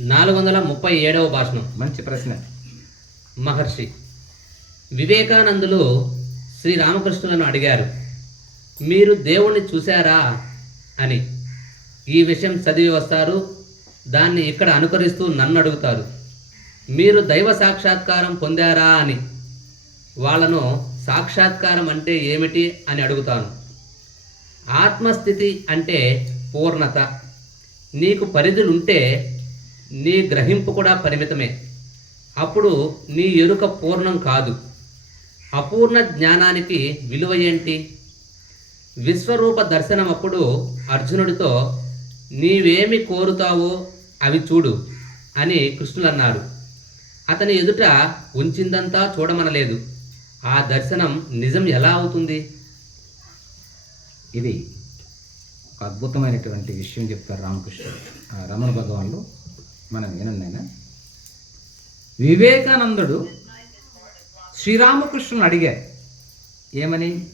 నాలుగు వందల ముప్పై ఏడవ భాషణం. మంచి ప్రశ్న. మహర్షి వివేకానందులు శ్రీ రామకృష్ణులను అడిగారు మీరు దేవుణ్ణి చూశారా? అని. ఈ విషయం చదివి వస్తారు దాన్ని ఇక్కడ అనుకరిస్తూ నన్ను అడుగుతారు మీరు దైవ సాక్షాత్కారం పొందారా? అని. వాళ్ళను సాక్షాత్కారం అంటే ఏమిటి? అని అడుగుతాను ఆత్మస్థితి అంటే పూర్ణత. నీకు పరిధులుంటే నీ గ్రహింపు కూడా పరిమితమే. అప్పుడు నీ ఎరుక పూర్ణం కాదు. అపూర్ణ జ్ఞానానికి విలువ ఏంటి? విశ్వరూప దర్శనం అప్పుడు అర్జునుడితో నీవేమి కోరుతావో అవి చూడు అని కృష్ణులు అన్నారు అతని ఎదుట ఉంచిందంతా చూడమనలేదు. ఆ దర్శనం నిజం ఎలా అవుతుంది? ఇది ఒక అద్భుతమైనటువంటి విషయం చెప్తారు రామకృష్ణుడు. రమణ భగవాన్లు మనం వినండి వివేకానందుడు శ్రీరామకృష్ణుని అడిగారు. ఏమని?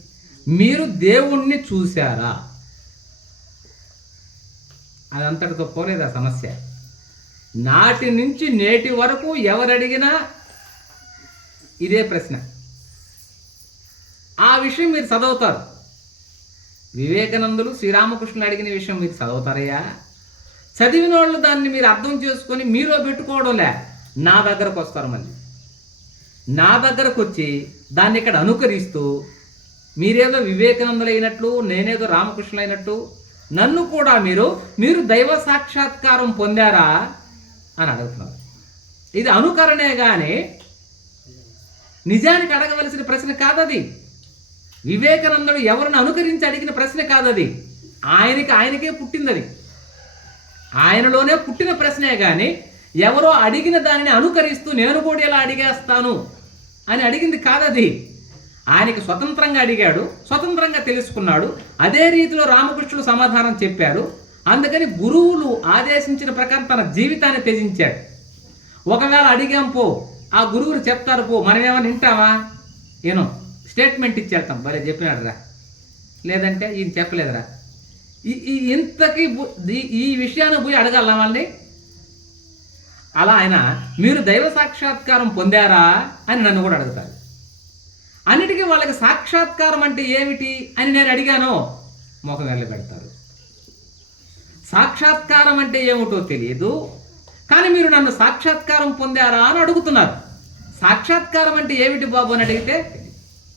మీరు దేవుణ్ణి చూశారా? అదంతటితో పోలేదు ఆ సమస్య. నాటి నుంచి నేటి వరకు ఎవరు అడిగినా ఇదే ప్రశ్న. ఆ విషయం మీరు చదువుతారు. వివేకానందులు శ్రీరామకృష్ణుడు అడిగిన విషయం మీరు చదువుతారయ్యా? చదివిన వాళ్ళు దాన్ని మీరు అర్థం చేసుకొని మీలో పెట్టుకోవడంలే. నా దగ్గరకు వస్తారు మళ్ళీ. నా దగ్గరకు వచ్చి దాన్ని ఇక్కడ అనుకరిస్తూ మీరేదో వివేకానందులైనట్లు నేనేదో రామకృష్ణులు అయినట్టు నన్ను కూడా మీరు మీరు దైవ సాక్షాత్కారం పొందారా అని అడుగుతున్నారు. ఇది అనుకరణే కానీ నిజానికి అడగవలసిన ప్రశ్న కాదది. వివేకానందుడు ఎవరిని అనుకరించి అడిగిన ప్రశ్న కాదది. ఆయనకి ఆయనకే పుట్టిందది. ఆయనలోనే పుట్టిన ప్రశ్నే కానీ ఎవరో అడిగిన దానిని అనుకరిస్తూ నేను కూడా ఇలా అడిగేస్తాను అని అడిగింది కాదది. ఆయనకి స్వతంత్రంగా అడిగాడు స్వతంత్రంగా తెలుసుకున్నాడు అదే రీతిలో రామకృష్ణుడు సమాధానం చెప్పారు అందుకని గురువులు ఆదేశించిన ప్రకారం తన జీవితాన్ని త్యజించాడు. ఒకవేళ అడిగాం పో ఆ గురువులు చెప్తారు పో మనం ఏమైనా వింటామా? ఏనో స్టేట్మెంట్ ఇచ్చేస్తాం. భలే చెప్పినాడు రా లేదంటే ఈయన చెప్పలేదురా. ఈ ఈ ఈ- విషయాన్ని పోయి అడగాల వాళ్ళని? అలా ఆయన మీరు దైవ సాక్షాత్కారం పొందారా అని నన్ను కూడా అడుగుతారు. అన్నిటికీ వాళ్ళకి సాక్షాత్కారం అంటే ఏమిటి అని నేను అడిగాను మొఖం వెళ్ళి పెడతారు. సాక్షాత్కారం అంటే ఏమిటో తెలియదు కానీ మీరు నన్ను సాక్షాత్కారం పొందారా అని అడుగుతున్నారు. సాక్షాత్కారం అంటే ఏమిటి బాబు అని అడిగితే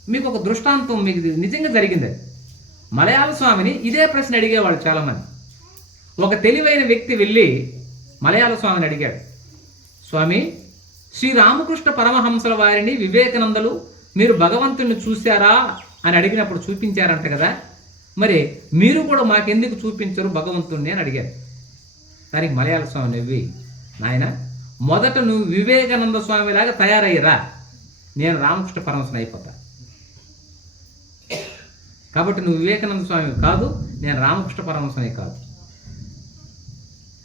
మీకు ఒక దృష్టాంతం మీకు నిజంగా జరిగింది. అది. మలయాళ స్వామిని ఇదే ప్రశ్న అడిగేవాళ్ళు చాలామంది. ఒక తెలివైన వ్యక్తి వెళ్ళి మలయాళ స్వామిని అడిగాడు. స్వామి శ్రీరామకృష్ణ పరమహంసల వారిని వివేకానందలు మీరు భగవంతుని చూశారా? అని అడిగినప్పుడు చూపించారంట కదా. మరి మీరు కూడా మాకెందుకు చూపించరు భగవంతుణ్ణి? అని అడిగారు దానికి మలయాళ స్వామి నవ్వి నాయన మొదట నువ్వు వివేకానంద స్వామిలాగా తయారయ్యరా. నేను రామకృష్ణ పరమహంసని అయిపోతా. కాబట్టి నువ్వు వివేకానంద స్వామి కాదు నేను రామకృష్ణ పరమస్వామి కాదు.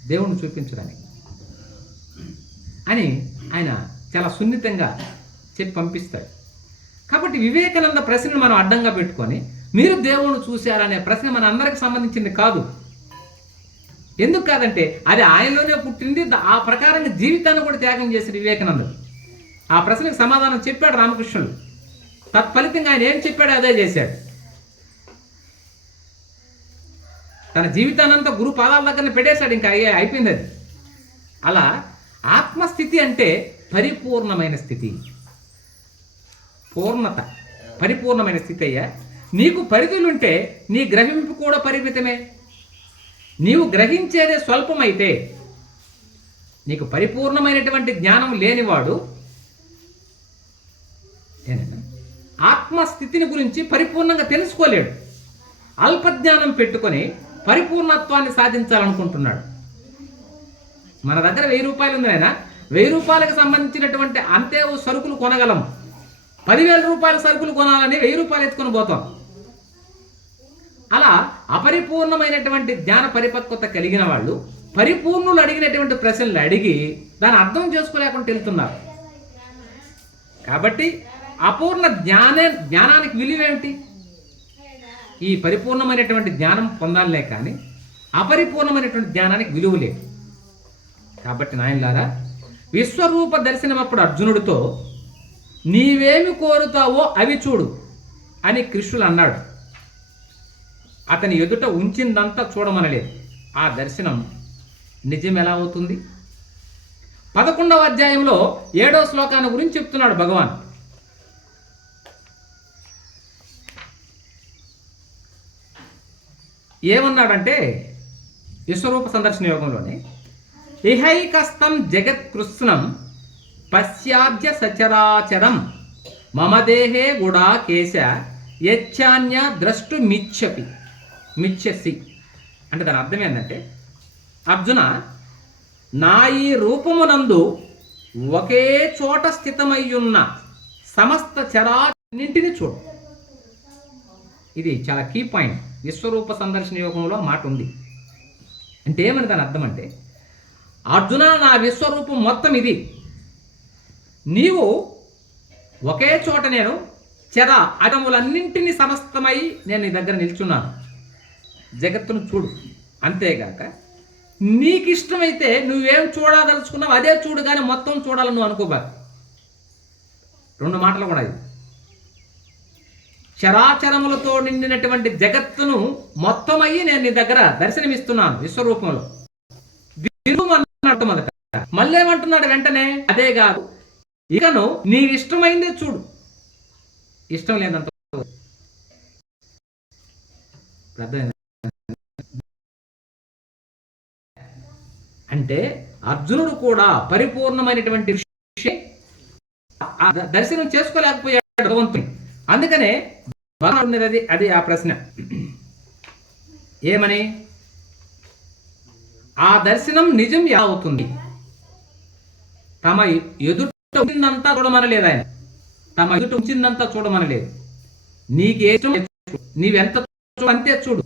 దేవుణ్ణి చూపించడానికి. అని ఆయన చాలా సున్నితంగా చెప్పి పంపిస్తాడు. కాబట్టి వివేకానంద ప్రశ్నను మనం అడ్డంగా పెట్టుకొని మీరు దేవుణ్ణి చూశారనే ప్రశ్న మన అందరికి సంబంధించింది కాదు. ఎందుకు కాదంటే అది ఆయనలోనే పుట్టింది ఆ ప్రకారంగా జీవితాన్ని కూడా త్యాగం చేశాడు వివేకానందుడు. ఆ ప్రశ్నకు సమాధానం చెప్పాడు రామకృష్ణుడు. తత్ఫలితంగా ఆయన ఏం చెప్పాడో అదే చేశాడు. తన జీవితానంతా గురు పాదాల దగ్గర పెట్టేశాడు ఇంకా అయ్యే అయిపోయింది అది. అలా ఆత్మస్థితి అంటే పరిపూర్ణమైన స్థితి. పూర్ణత పరిపూర్ణమైన స్థితి అయ్యా. నీకు పరిధులుంటే నీ గ్రహింపు కూడా పరిమితమే. నీవు గ్రహించేదే స్వల్పమైతే నీకు పరిపూర్ణమైనటువంటి జ్ఞానం లేనివాడు ఆత్మస్థితిని గురించి పరిపూర్ణంగా తెలుసుకోలేడు. అల్పజ్ఞానం పెట్టుకొని పరిపూర్ణత్వాన్ని సాధించాలనుకుంటున్నాడు. మన దగ్గర వెయ్యి రూపాయలు ఉంది ఆయన వెయ్యి రూపాయలకు సంబంధించినటువంటి అంతే ఓ సరుకులు కొనగలం. పదివేల రూపాయల సరుకులు కొనాలని వెయ్యి రూపాయలు ఎత్తుకొని పోతాం. అలా అపరిపూర్ణమైనటువంటి జ్ఞాన పరిపక్వత కలిగిన వాళ్ళు పరిపూర్ణులు అడిగినటువంటి ప్రశ్నలు అడిగి దాన్ని అర్థం చేసుకోలేకుండా వెళ్తున్నారు. కాబట్టి అపూర్ణ జ్ఞానే జ్ఞానానికి విలువేమిటి? ఈ పరిపూర్ణమైనటువంటి జ్ఞానం పొందాలనే కానీ అపరిపూర్ణమైనటువంటి జ్ఞానానికి విలువ లేదు. కాబట్టి నాయనలారా విశ్వరూప దర్శనం అప్పుడు అర్జునుడితో నీవేమి కోరుతావో అవి చూడు అని కృష్ణుడు అన్నాడు. అతని ఎదుట ఉంచిందంతా చూడమనలేదు. ఆ దర్శనం నిజం ఎలా అవుతుంది? పదకొండవ అధ్యాయంలో ఏడో శ్లోకాన్ని గురించి చెప్తున్నాడు భగవాన్. ఏమన్నాడంటే విశ్వరూప సందర్శన యోగంలోనే ఇహైకస్తం జగత్కృష్ణం పశ్చాద్య సచరాచరం మమదేహే గుడా కేశ యచ్చాన్య ద్రష్టు మిచ్చపి మిచ్చసి అంటే దాని అర్థం ఏంటంటే అర్జున నా ఈ రూపమునందు ఒకే చోట స్థితమయ్యున్న సమస్త చరాన్నింటిని చూడు. ఇది చాలా కీ పాయింట్ విశ్వరూప సందర్శన యోగంలో మాట ఉంది. అంటే ఏమని దాని అర్థం అంటే అర్జున నా విశ్వరూపం మొత్తం ఇది. నీవు ఒకే చోట నేను చెర అటములన్నింటినీ సమస్తమై నేను నీ దగ్గర నిల్చున్నాను. జగత్తును చూడు. అంతేగాక నీకు ఇష్టమైతే నువ్వేం చూడదలుచుకున్నావు అదే చూడు కానీ మొత్తం చూడాలని నువ్వు అనుకోబాకు. రెండు మాటలు కూడా ఇది చరాచరములతో నిండినటువంటి జగత్తును మొత్తం అయ్యి నేను నీ దగ్గర దర్శనమిస్తున్నాను విశ్వరూపంలో. విరుమన్నట్టు మొదట. మళ్ళేమంటున్నాడు వెంటనే? అదే కాదు. ఇకను నీ ఇష్టమైందే చూడు. ఇష్టం లేదంత అంటే అర్జునుడు కూడా పరిపూర్ణమైనటువంటి విషయం దర్శనం చేసుకోలేకపోయాడు భగవంతుని. అందుకనే భగవాన్ ఉన్నది అది అది ఆ ప్రశ్న. ఏమని? ఆ దర్శనం నిజం ఎలా అవుతుంది? తమ ఎదుట ఉంచిందంతా చూడమనలేదు ఆయన తమ ఎదుట ఉంచిందంతా చూడమనలేదు. నీకే చూడు. నీవెంత చూడు అంతే చూడు.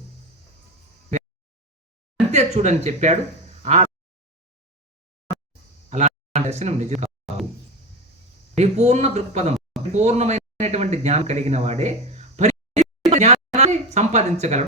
అంతే చూడని చెప్పాడు. ఆ అలా దర్శనం నిజం కాదు. పరిపూర్ణ దృక్పథం పరిపూర్ణమైనటువంటి జ్ఞానం కలిగిన వాడే సంపాదించగలడు.